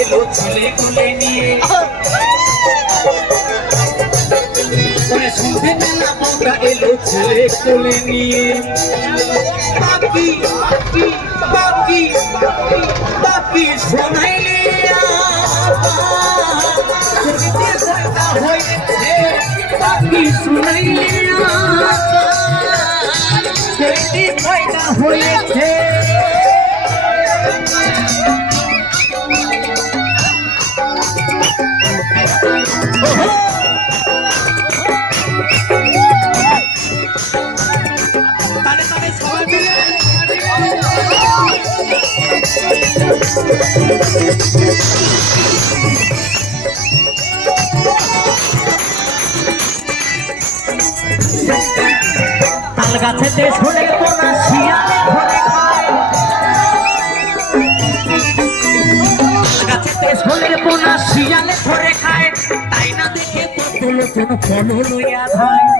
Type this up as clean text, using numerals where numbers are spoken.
এলো ছেলে কোলে নিয়ে সন্ধে বেলা মৌকা এলো ছেলে কোলে নিয়ে বাকি বাকি বাকি বাকি শোনাইলে হয়েছে বাকি শোনাইলে ফায়দা হয়েছে তাল গাছেতে শুনে কোনা শিয়ালে ধরে খায় গাছেতে শুনে কোনা শিয়ালে ধরে খায় তাই না দেখে কত লোচন ফল লইয়া খায়